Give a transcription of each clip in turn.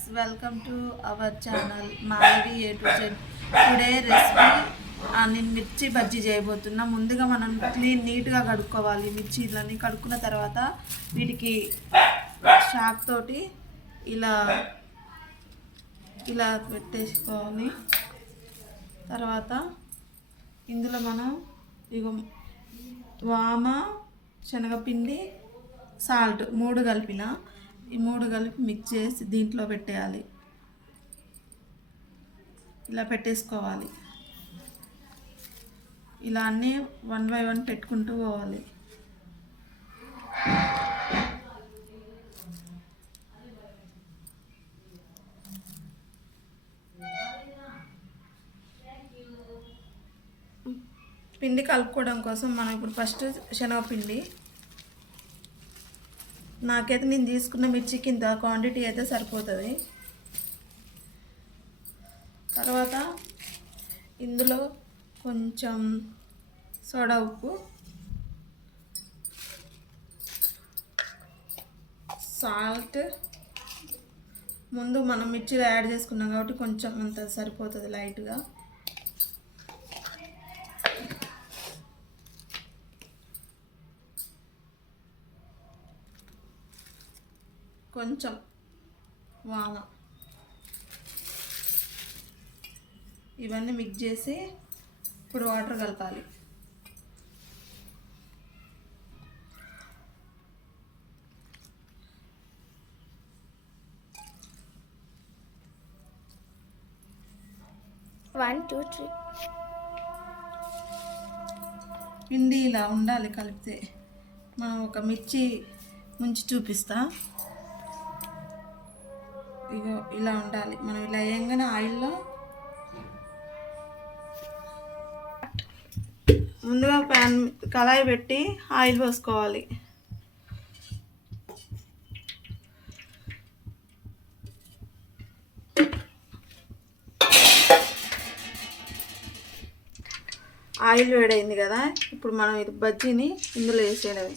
Viewers, welcome to our channel Madhavi A to Z. Today recipe నేను మిర్చి బజ్జీ చేయబోతున్నా. ముందుగా మనం నీట్గా కడుక్కోవాలి. మిర్చీలని కడుక్కున్న తర్వాత వీటికి షాక్ తోటి ఇలా ఇలా పెట్టేసుకోవాలి. తర్వాత ఇందులో మనం ఇగో వామ, శనగపిండి, సాల్ట్ 3 కలిపిన ఈ 3 కలిపి మిక్స్ చేసి దీంట్లో పెట్టేయాలి. ఇలా పెట్టేసుకోవాలి. ఇలా అన్నీ 1 by 1 పెట్టుకుంటూ పోవాలి. పిండి కలుపుకోవడం కోసం మనం ఇప్పుడు ఫస్ట్ శనగపిండి, నాకైతే నేను తీసుకున్న మిర్చికి ఇంత క్వాంటిటీ అయితే సరిపోతుంది. తర్వాత ఇందులో కొంచెం సోడా ఉప్పు, సాల్ట్ ముందు మనం మిర్చిలో యాడ్ చేసుకున్నాం కాబట్టి కొంచెం అంత సరిపోతుంది లైట్గా. కొంచెం వామ, ఇవన్నీ మిక్స్ చేసి ఇప్పుడు వాటర్ కలపాలి. పిండి ఇలా ఉండాలి కలిపితే. మనం ఒక మిర్చి ముంచి చూపిస్తా. ఇగో ఇలా ఉండాలి. మనం ఇలా వేయంగానే ఆయిల్లో ముందుగా కళాయి పెట్టి ఆయిల్ పోసుకోవాలి. ఆయిల్ వేడైంది కదా, ఇప్పుడు మనం ఇది బజ్జీని ఇందులో వేసేయడమే.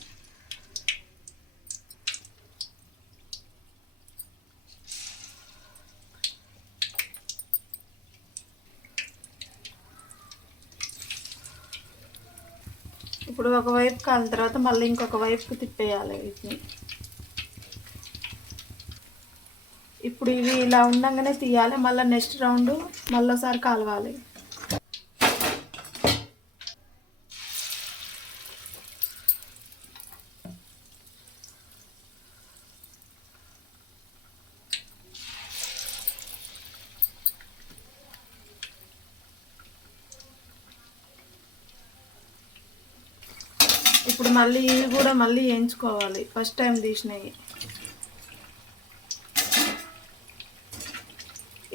ఇప్పుడు ఒకవైపు కాలిన తర్వాత మళ్ళీ ఇంకొక వైపుకి తిప్పేయాలి వీటిని. ఇప్పుడు ఇవి ఇలా ఉండగానే తీయాలి. మళ్ళీ నెక్స్ట్ రౌండ్ మళ్ళీసారి కాలవాలి. ఇప్పుడు మళ్ళీ ఇవి కూడా మళ్ళీ వేయించుకోవాలి. ఫస్ట్ టైం తీసినవి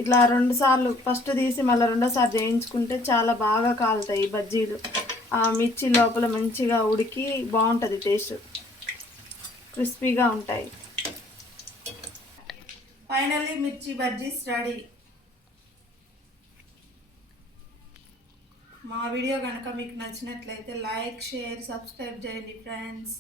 ఇట్లా 2 సార్లు ఫస్ట్ తీసి మళ్ళీ 2వ సారి చేయించుకుంటే చాలా బాగా కాలుతాయి బజ్జీలు. ఆ మిర్చి లోపల మంచిగా ఉడికి బాగుంటుంది, టేస్ట్ క్రిస్పీగా ఉంటాయి. ఫైనల్లీ మిర్చి బజ్జీస్ రెడీ. మా వీడియో కనుక మీకు నచ్చినట్లయితే లైక్, షేర్, సబ్స్క్రైబ్ చేయండి ఫ్రెండ్స్.